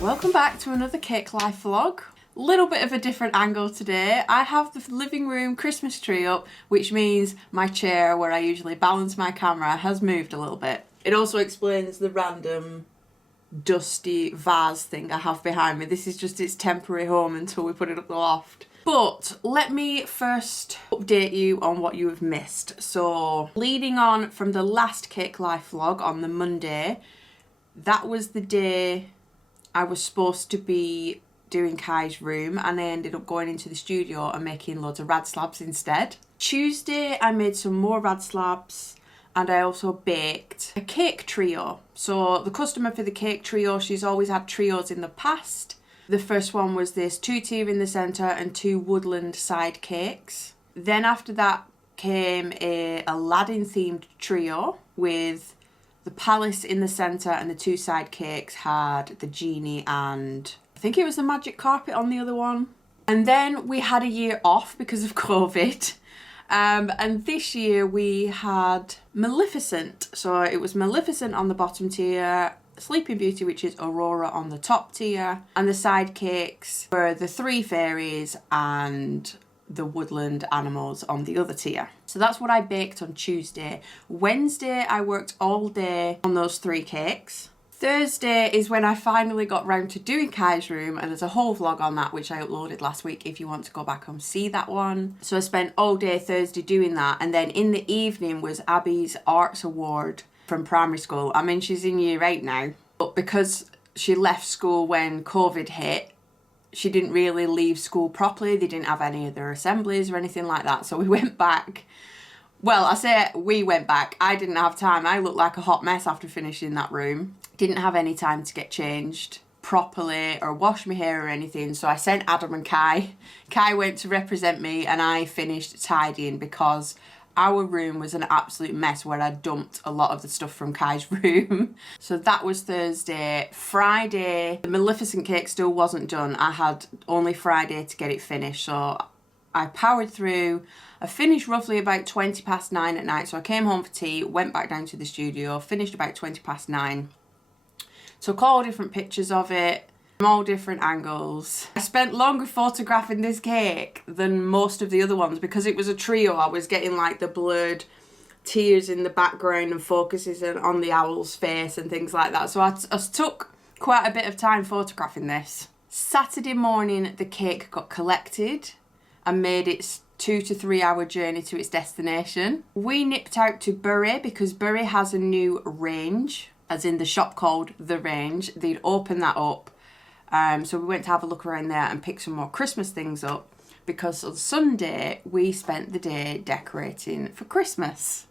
Welcome back to another Cake Life vlog. Little bit of a different angle today. I have the living room Christmas tree up, which means my chair where I usually balance my camera has moved a little bit. It also explains the random dusty vase thing I have behind me. This is just its temporary home until we put it up the loft. But let me first update you on what you have missed. So leading on from the last Cake Life vlog on the Monday, that was the day I was supposed to be doing Kai's room, and I ended up going into the studio and making loads of rad slabs instead. Tuesday I made some more rad slabs and I also baked a cake trio. So the customer for the cake trio, she's always had trios in the past. The first one was this 2-tier in the centre and 2 woodland side cakes. Then after that came a Aladdin themed trio with the palace in the centre, and the 2 side cakes had the genie and I think it was the magic carpet on the other one. And then we had a year off because of COVID. And this year we had Maleficent. So it was Maleficent on the bottom tier, Sleeping Beauty, which is Aurora, on the top tier, and the side cakes were the 3 fairies and the woodland animals on the other tier. So that's what I baked on Tuesday. Wednesday I worked all day on those 3 cakes. Thursday is when I finally got round to doing Kai's room, and there's a whole vlog on that which I uploaded last week if you want to go back and see that one. So I spent all day Thursday doing that, and then in the evening was Abby's arts award from primary school. I mean, she's in year 8 now, but because she left school when COVID hit, she didn't really leave school properly. They didn't have any of their assemblies or anything like that. So we went back. Well, I say we went back. I didn't have time. I looked like a hot mess after finishing that room. Didn't have any time to get changed properly or wash my hair or anything. So I sent Adam and Kai. Kai went to represent me and I finished tidying because our room was an absolute mess where I dumped a lot of the stuff from Kai's room. So that was Thursday. Friday, the Maleficent cake still wasn't done. I had only Friday to get it finished. So I powered through. I finished roughly about 20 past 9 at night. So I came home for tea, went back down to the studio, finished about 20 past 9. Took all different pictures of it, from all different angles. I spent longer photographing this cake than most of the other ones because it was a trio. I was getting like the blurred tears in the background and focuses on the owl's face and things like that. So I took quite a bit of time photographing this. Saturday morning the cake got collected and made its 2 to 3 hour journey to its destination. We nipped out to Bury because Bury has a new range, as in the shop called The Range. They'd opened that up. So we went to have a look around there and pick some more Christmas things up because on Sunday we spent the day decorating for Christmas,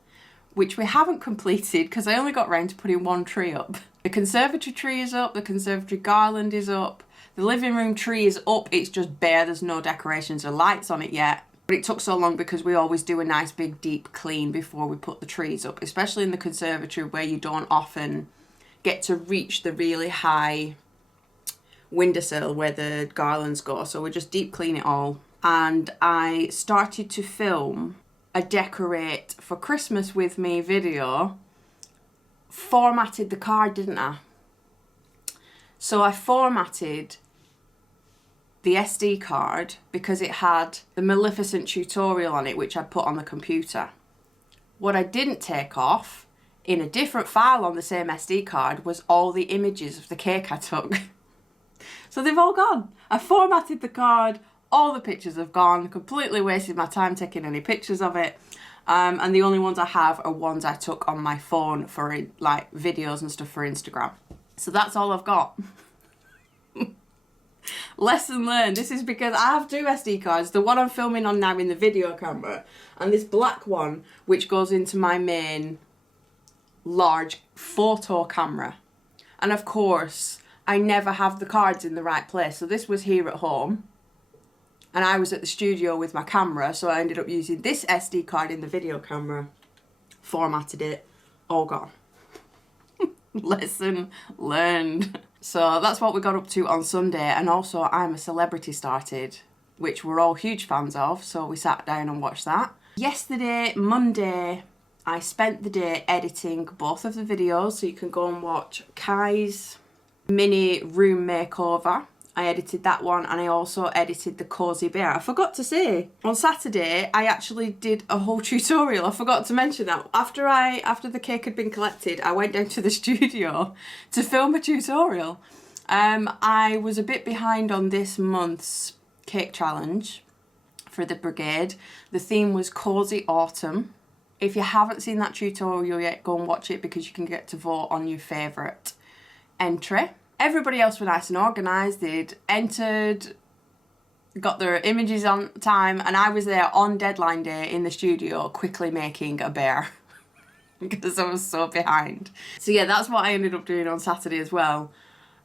which we haven't completed because I only got round to putting 1 tree up. The conservatory tree is up, the conservatory garland is up, the living room tree is up, it's just bare, there's no decorations or lights on it yet. But it took so long because we always do a nice big deep clean before we put the trees up, especially in the conservatory where you don't often get to reach the really high windowsill where the garlands go. So we just deep clean it all. And I started to film a decorate for Christmas with me video. Formatted the card, didn't I? So I formatted the SD card because it had the Maleficent tutorial on it, which I put on the computer. What I didn't take off in a different file on the same SD card was all the images of the cake I took. So they've all gone. I formatted the card, all the pictures have gone, completely wasted my time taking any pictures of it. And the only ones I have are ones I took on my phone for like videos and stuff for Instagram. So that's all I've got. Lesson learned. This is because I have 2 SD cards. The one I'm filming on now in the video camera and this black one which goes into my main large photo camera. And of course I never have the cards in the right place. So this was here at home and I was at the studio with my camera, so I ended up using this SD card in the video camera, formatted it, all gone. Lesson learned. So that's what we got up to on Sunday, and also I'm a Celebrity started, which we're all huge fans of, so we sat down and watched that. Yesterday, Monday, I spent the day editing both of the videos, so you can go and watch Kai's mini room makeover. I edited that one, and I also edited the cozy bear. I forgot to say, on Saturday I actually did a whole tutorial. I forgot to mention that. After the cake had been collected, I went down to the studio to film a tutorial. I was a bit behind on this month's cake challenge for the Brigade. The theme was Cozy Autumn. If you haven't seen that tutorial yet, go and watch it, because you can get to vote on your favourite entry. Everybody else were nice and organised. They'd entered, got their images on time, and I was there on deadline day in the studio quickly making a bear because I was so behind. So yeah, that's what I ended up doing on Saturday as well.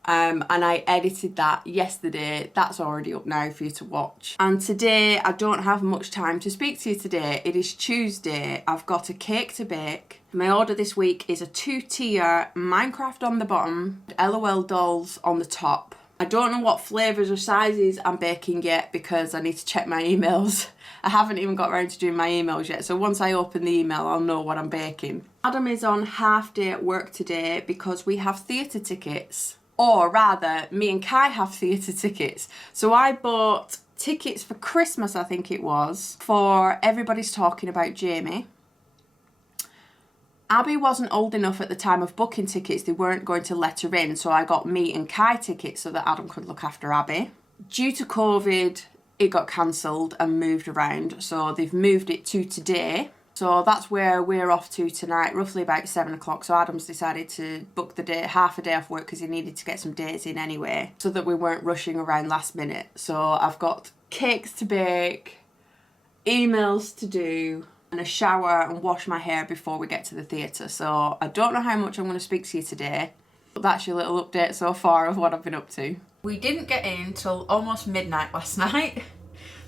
And I edited that yesterday. That's already up now for you to watch. And today, I don't have much time to speak to you today. It is Tuesday. I've got a cake to bake. My order this week is a 2-tier Minecraft on the bottom, LOL dolls on the top. I don't know what flavours or sizes I'm baking yet, because I need to check my emails. I haven't even got around to doing my emails yet, so once I open the email, I'll know what I'm baking. Adam is on half day at work today because we have theatre tickets. Or rather, me and Kai have theatre tickets. So I bought tickets for Christmas, I think it was, for Everybody's Talking About Jamie. Abby wasn't old enough at the time of booking tickets. They weren't going to let her in, so I got me and Kai tickets so that Adam could look after Abby. Due to COVID, it got cancelled and moved around, so they've moved it to today. So that's where we're off to tonight, roughly about 7 o'clock. So Adam's decided to book the day, half a day off work, because he needed to get some days in anyway, so that we weren't rushing around last minute. So I've got cakes to bake, emails to do, and a shower and wash my hair before we get to the theatre. So I don't know how much I'm going to speak to you today, but that's your little update so far of what I've been up to. We didn't get in till almost midnight last night.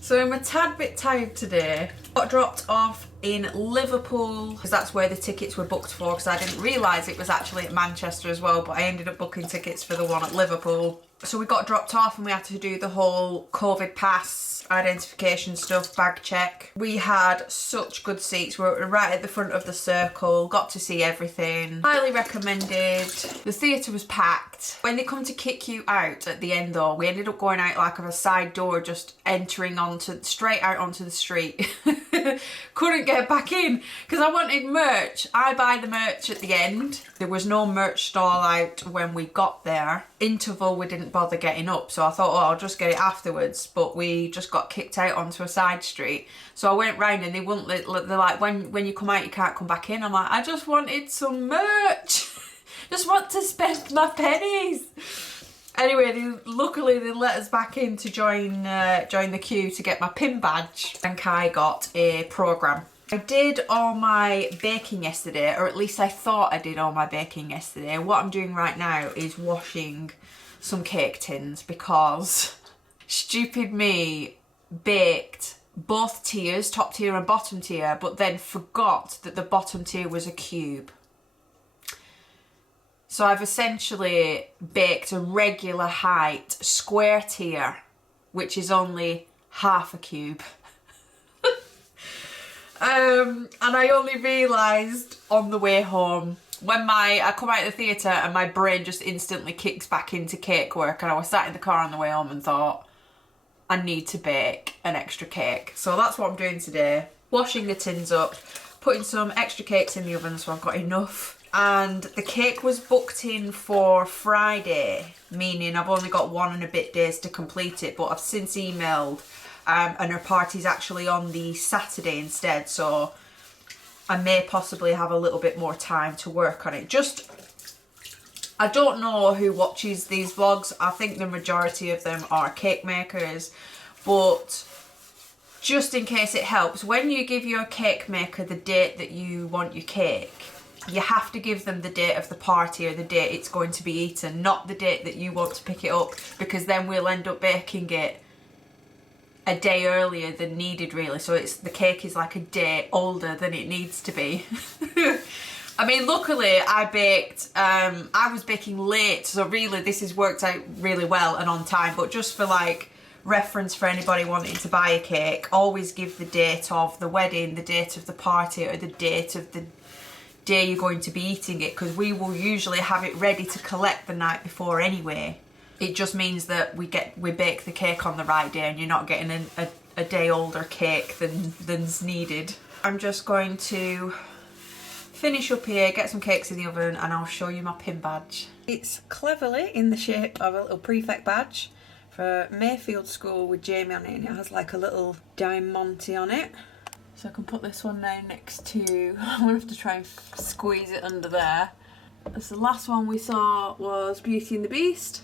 So I'm a tad bit tired today. Got dropped off in Liverpool, because that's where the tickets were booked for, because I didn't realise it was actually at Manchester as well, but I ended up booking tickets for the one at Liverpool. So we got dropped off and we had to do the whole COVID pass, identification stuff, bag check. We had such good seats. We were right at the front of the circle, got to see everything. Highly recommended. The theatre was packed. When they come to kick you out at the end though, we ended up going out like of a side door, just entering straight out onto the street. Couldn't get back in because I wanted merch. I buy the merch at the end. There was no merch stall out when we got there. Interval, we didn't bother getting up, so I thought, oh, I'll just get it afterwards, but we just got kicked out onto a side street. So I went round and they wouldn't they're like, when you come out you can't come back in. I'm like, I just wanted some merch. Just want to spend my pennies. Anyway, luckily they let us back in to join the queue to get my pin badge, and Kai got a programme. I did all my baking yesterday, or at least I thought I did all my baking yesterday. What I'm doing right now is washing some cake tins, because stupid me baked both tiers, top tier and bottom tier, but then forgot that the bottom tier was a cube. So I've essentially baked a regular height square tier, which is only half a cube. And I only realised on the way home, when I come out of the theatre and my brain just instantly kicks back into cake work, and I was sat in the car on the way home and thought, I need to bake an extra cake. So that's what I'm doing today. Washing the tins up, putting some extra cakes in the oven so I've got enough. And the cake was booked in for Friday, meaning I've only got 1 and a bit days to complete it, but I've since emailed and her party's actually on the Saturday instead, so I may possibly have a little bit more time to work on it. I don't know who watches these vlogs. I think the majority of them are cake makers, but just in case it helps, when you give your cake maker the date that you want your cake, you have to give them the date of the party or the date it's going to be eaten, not the date that you want to pick it up, because then we'll end up baking it a day earlier than needed, really. So the cake is like a day older than it needs to be. I mean, luckily I was baking late, so really this has worked out really well and on time, but just for like reference for anybody wanting to buy a cake, always give the date of the wedding, the date of the party, or the date of the day you're going to be eating it, because we will usually have it ready to collect the night before anyway. It just means that we bake the cake on the right day, and you're not getting a day older cake than's needed. I'm just going to finish up here, get some cakes in the oven, and I'll show you my pin badge. It's cleverly in the shape of a little prefect badge for Mayfield School with Jamie on it, and it has like a little diamante on it. So I can put this one now next to, I'm gonna have to try and squeeze it under there. That's the last one we saw was Beauty and the Beast.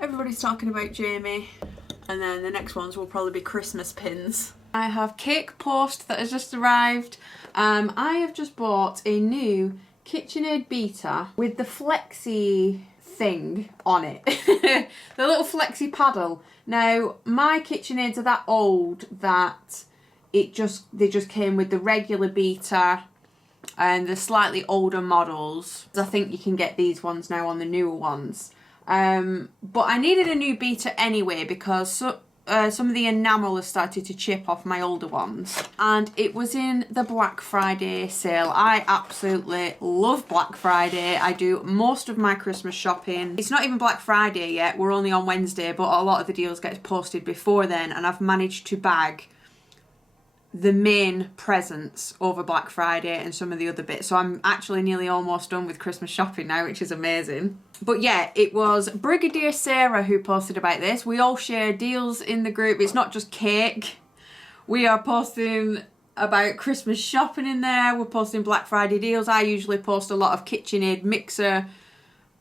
Everybody's talking about Jamie. And then the next ones will probably be Christmas pins. I have cake post that has just arrived. I have just bought a new KitchenAid beater with the flexi thing on it. The little flexi paddle. Now, my KitchenAids are that old that they just came with the regular beater and the slightly older models. I think you can get these ones now on the newer ones. But I needed a new beater anyway because some of the enamel has started to chip off my older ones, and it was in the Black Friday sale. I absolutely love Black Friday. I do most of my Christmas shopping. It's not even Black Friday yet, we're only on Wednesday, but a lot of the deals get posted before then, and I've managed to bag the main presents over Black Friday and some of the other bits. So I'm actually nearly almost done with Christmas shopping now, which is amazing. But yeah, it was Brigadier Sarah who posted about this. We all share deals in the group. It's not just cake. We are posting about Christmas shopping in there. We're posting Black Friday deals. I usually post a lot of KitchenAid mixer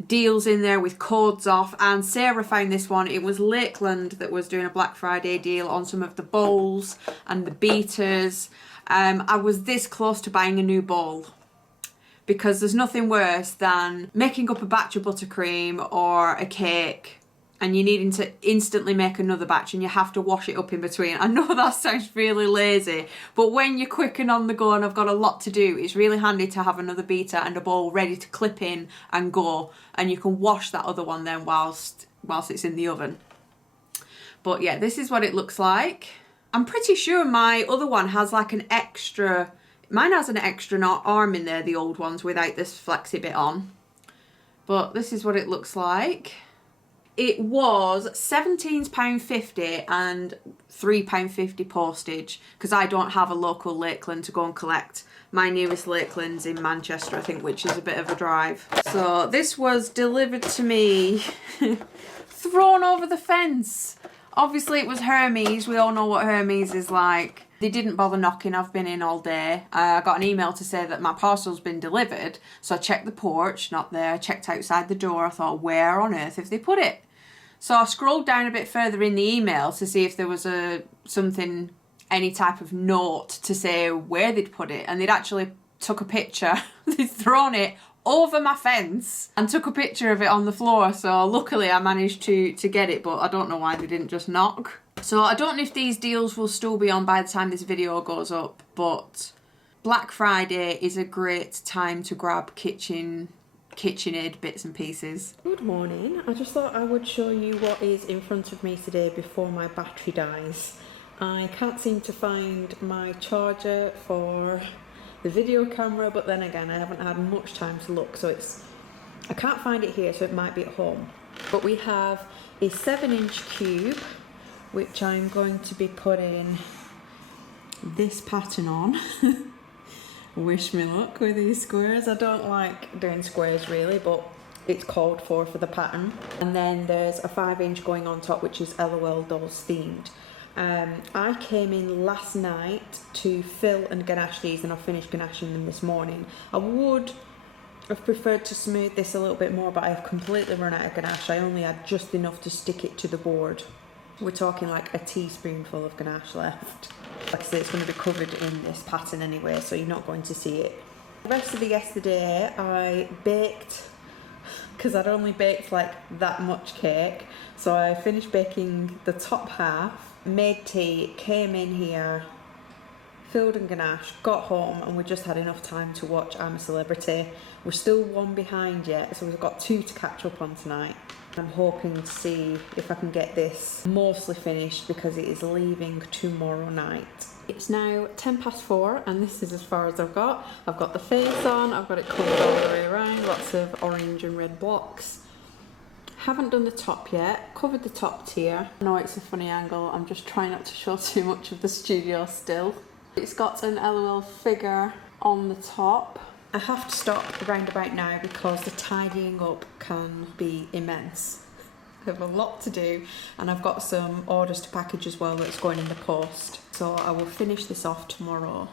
deals in there with codes off, and Sarah found this one. It was Lakeland that was doing a Black Friday deal on some of the bowls and the beaters. I was this close to buying a new bowl, because there's nothing worse than making up a batch of buttercream or a cake and you're needing to instantly make another batch and you have to wash it up in between. I know that sounds really lazy, but when you're quick and on the go and I've got a lot to do, it's really handy to have another beater and a bowl ready to clip in and go, and you can wash that other one then whilst it's in the oven. But yeah, this is what it looks like. I'm pretty sure my other one has like an extra, mine has an extra arm in there, the old ones, without this flexi bit on. But this is what it looks like. It was £17.50 and £3.50 postage, because I don't have a local Lakeland to go and collect. My nearest Lakeland's in Manchester, I think, which is a bit of a drive. So this was delivered to me, thrown over the fence. Obviously it was Hermes. We all know what Hermes is like. They didn't bother knocking. I've been in all day. I got an email to say that my parcel's been delivered. So I checked the porch, not there. I checked outside the door. I thought, where on earth have they put it? So I scrolled down a bit further in the email to see if there was something, any type of note to say where they'd put it. And they'd actually took a picture. They'd thrown it over my fence and took a picture of it on the floor. So luckily I managed to get it, but I don't know why they didn't just knock. So I don't know if these deals will still be on by the time this video goes up, but Black Friday is a great time to grab KitchenAid bits and pieces. Good morning. I just thought I would show you what is in front of me today before my battery dies. I can't seem to find my charger for the video camera, but then again I haven't had much time to look, so I can't find it here, so it might be at home. But we have a 7-inch cube, which I'm going to be putting this pattern on. Wish me luck with these squares. I don't like doing squares really, but it's called for the pattern. And then there's a 5-inch going on top, which is LOL Dolls themed. I came in last night to fill and ganache these, and I finished ganaching them this morning. I would have preferred to smooth this a little bit more, but I have completely run out of ganache. I only had just enough to stick it to the board. We're talking like a teaspoonful of ganache left. Like I say, it's going to be covered in this pattern anyway, so you're not going to see it. The rest of the yesterday I baked, because I'd only baked like that much cake. So I finished baking the top half, made tea, came in here, filled and ganache, got home, and we just had enough time to watch I'm a Celebrity. We're still one behind yet, so we've got 2 to catch up on tonight. I'm hoping to see if I can get this mostly finished because it is leaving tomorrow night. It's now 4:10 and this is as far as I've got. I've got the face on, I've got it covered all the way around, lots of orange and red blocks. Haven't done the top yet, covered the top tier. I know it's a funny angle, I'm just trying not to show too much of the studio still. It's got an LOL figure on the top. I have to stop around about now because the tidying up can be immense. I have a lot to do and I've got some orders to package as well that's going in the post. So I will finish this off tomorrow.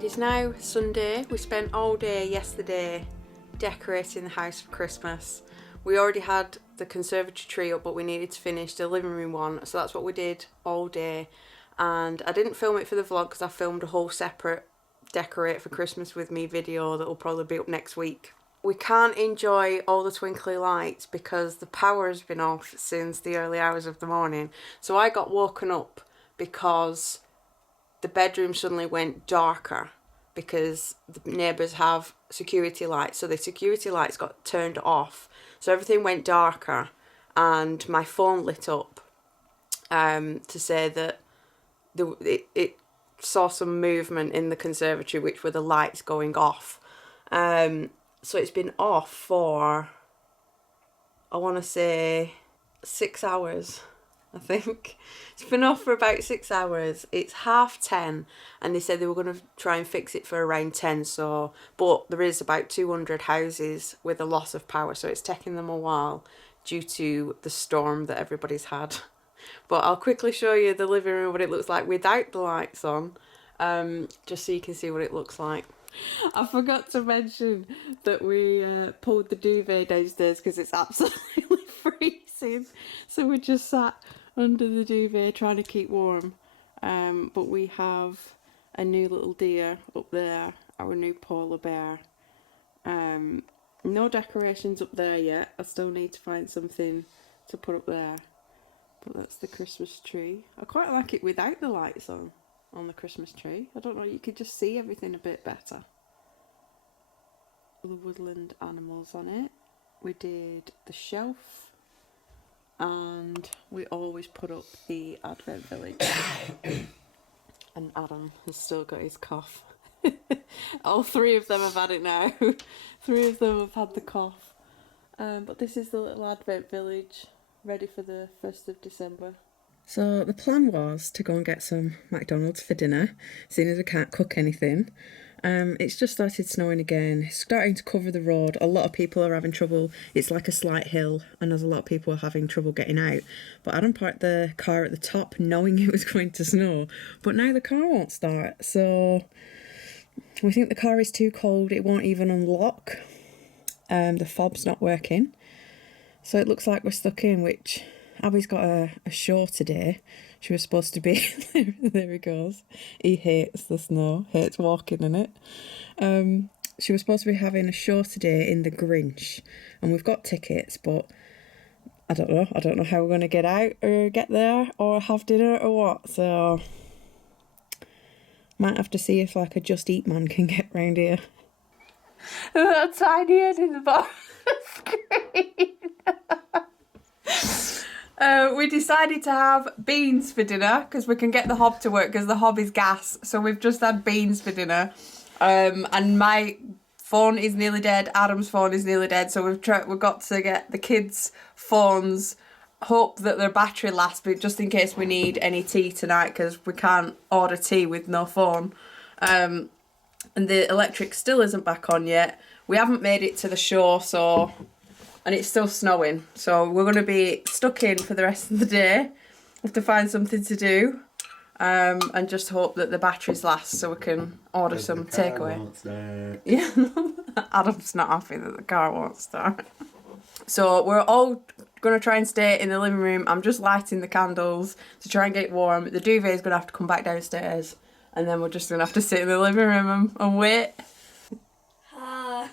It's now Sunday. We spent all day yesterday decorating the house for Christmas. We already had the conservatory tree up, but we needed to finish the living room one, so that's what we did all day. And I didn't film it for the vlog because I filmed a whole separate decorate for Christmas with me video that will probably be up next week. We can't enjoy all the twinkly lights because the power has been off since the early hours of the morning. So I got woken up because the bedroom suddenly went darker because the neighbours have security lights. So the security lights got turned off. So everything went darker and my phone lit up to say that it saw some movement in the conservatory, which were the lights going off. So it's been off for, I want to say, 6 hours. I think it's been off for about 6 hours. It's 10:30 and they said they were going to try and fix it for around 10. So, but there is about 200 houses with a loss of power, so it's taking them a while due to the storm that everybody's had. But I'll quickly show you the living room, what it looks like without the lights on, just so you can see what it looks like. I forgot to mention that we pulled the duvet downstairs because it's absolutely freezing. So we just sat under the duvet trying to keep warm. But we have a new little deer up there, our new polar bear. No decorations up there yet. I still need to find something to put up there. But that's the Christmas tree. I quite like it without the lights on the Christmas tree. I don't know, you could just see everything a bit better. The woodland animals on it. We did the shelf and we always put up the Advent Village. And Adam has still got his cough. All three of them have had it now. Three of them have had the cough. But this is the little Advent Village, ready for the 1st of December. So the plan was to go and get some McDonald's for dinner, seeing as I can't cook anything. It's just started snowing again. It's starting to cover the road. A lot of people are having trouble. It's like a slight hill, and there's a lot of people are having trouble getting out. But Adam parked the car at the top knowing it was going to snow. But now the car won't start. So we think the car is too cold. It won't even unlock. The fob's not working. So it looks like we're stuck in, which Abby's got a show today. She was supposed to be, there he goes. He hates the snow, hates walking in it. She was supposed to be having a show today in the Grinch, and we've got tickets, but I don't know how we're going to get out or get there or have dinner or what, so might have to see if like a Just Eat man can get round here. That tiny head in the bottom of the screen. We decided to have beans for dinner because we can get the hob to work because the hob is gas. So we've just had beans for dinner. And my phone is nearly dead. Adam's phone is nearly dead. So we've got to get the kids' phones. Hope that their battery lasts, but just in case we need any tea tonight because we can't order tea with no phone. And the electric still isn't back on yet. We haven't made it to the show, so... And it's still snowing, so we're going to be stuck in for the rest of the day. Have to find something to do, and just hope that the batteries last so we can order some takeaway. Yeah, Adam's not happy that the car won't start. So we're all going to try and stay in the living room. I'm just lighting the candles to try and get warm. The duvet is going to have to come back downstairs, and then we're just going to have to sit in the living room and wait. Hi.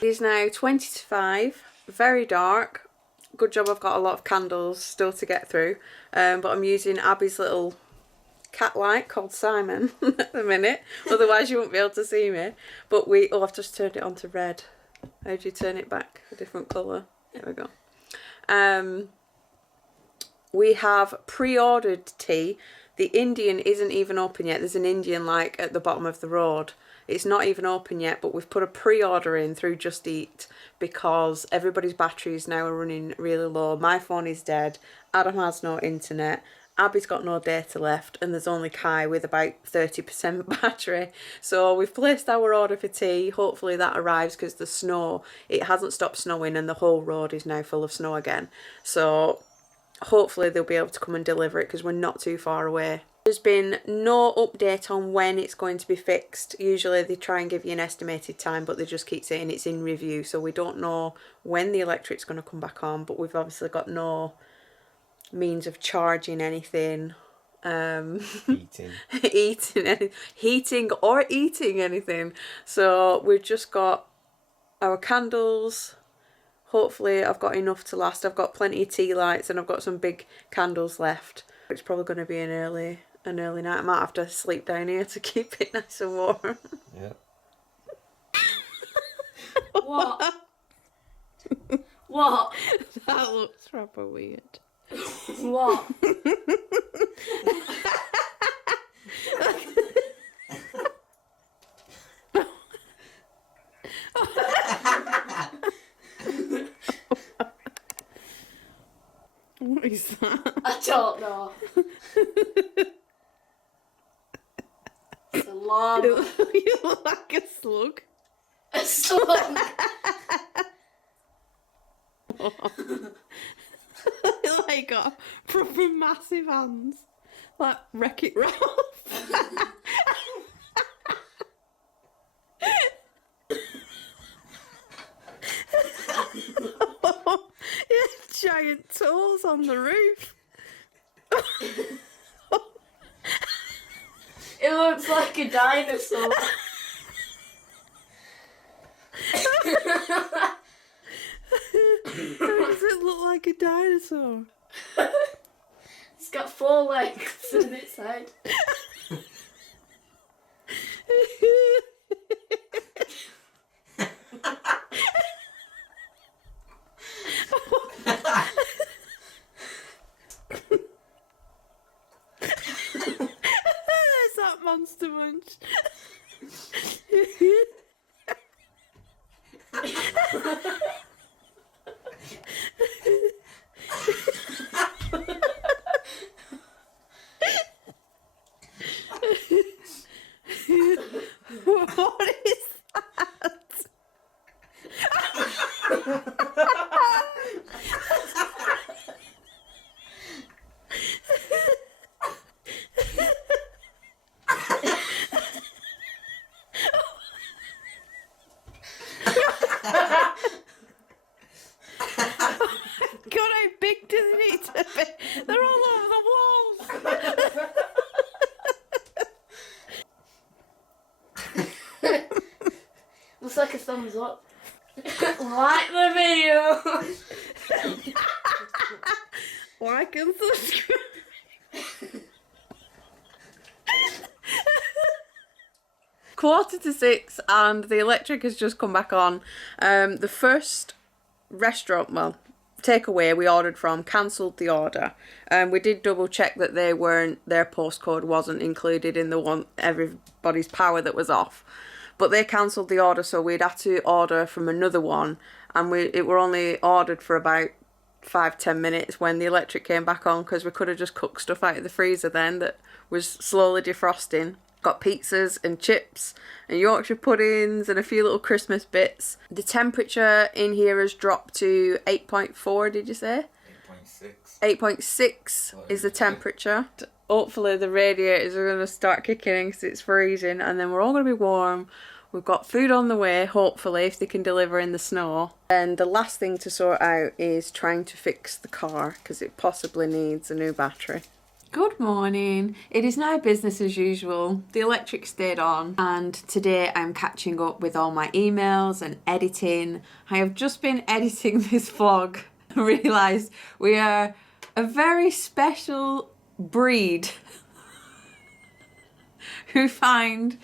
It is now 20 to 5, very dark. Good job I've got a lot of candles still to get through, but I'm using Abby's little cat light called Simon at the minute, otherwise you won't be able to see me. But I've just turned it on to red. How do you turn it back a different colour? There we go. We have pre-ordered tea. The Indian isn't even open yet. There's an Indian like at the bottom of the road. It's not even open yet, but we've put a pre-order in through Just Eat because everybody's batteries now are running really low. My phone is dead. Adam has no internet. Abby's got no data left, and there's only Kai with about 30% battery. So we've placed our order for tea. Hopefully that arrives because the snow, it hasn't stopped snowing and the whole road is now full of snow again. So hopefully they'll be able to come and deliver it because we're not too far away. There's been no update on when it's going to be fixed. Usually they try and give you an estimated time, but they just keep saying it's in review. So we don't know when the electric's going to come back on, but we've obviously got no means of charging anything. Heating or eating anything. So we've just got our candles. Hopefully I've got enough to last. I've got plenty of tea lights and I've got some big candles left. It's probably going to be an early night. I might have to sleep down here to keep it nice and warm. Yeah. What? What? That looks proper weird. What? What is that? I don't know. So lava. You look like a slug. A slug. Like got proper massive hands. Like Wreck-It Ralph. You have giant toes on the roof. It looks like a dinosaur. How does it look like a dinosaur? It's got 4 legs on its head. There's that Monster Munch. What is that? God, how big do they need to be? They're all over the walls. Looks like a thumbs up. Like the video. Like and subscribe. Quarter to 6 and the electric has just come back on. The first restaurant, well, takeaway we ordered from cancelled the order. We did double check that their postcode wasn't included in the one everybody's power that was off. But they cancelled the order, so we'd had to order from another one, and it were only ordered for about 5-10 minutes when the electric came back on, because we could have just cooked stuff out of the freezer then that was slowly defrosting. Got pizzas and chips and Yorkshire puddings and a few little Christmas bits. The temperature in here has dropped to 8.4, did you say? 8.6. 8.6 is the temperature. Hopefully the radiators are going to start kicking in because it's freezing, and then we're all going to be warm. We've got food on the way, hopefully, if they can deliver in the snow. And the last thing to sort out is trying to fix the car because it possibly needs a new battery. Good morning. It is now business as usual. The electric stayed on, and today I'm catching up with all my emails and editing. I have just been editing this vlog and realised we are a very special breed who find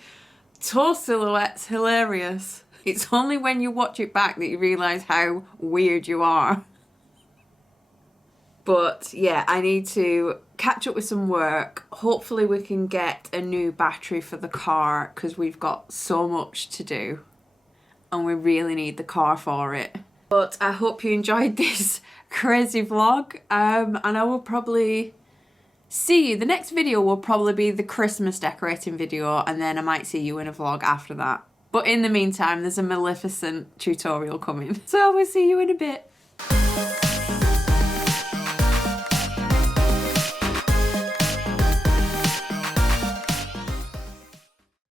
toe silhouettes hilarious. It's only when you watch it back that you realise how weird you are. But yeah, I need to catch up with some work. Hopefully we can get a new battery for the car because we've got so much to do and we really need the car for it. But I hope you enjoyed this crazy vlog, and I will probably see you. The next video will probably be the Christmas decorating video, and then I might see you in a vlog after that. But in the meantime, there's a Maleficent tutorial coming. So I will see you in a bit.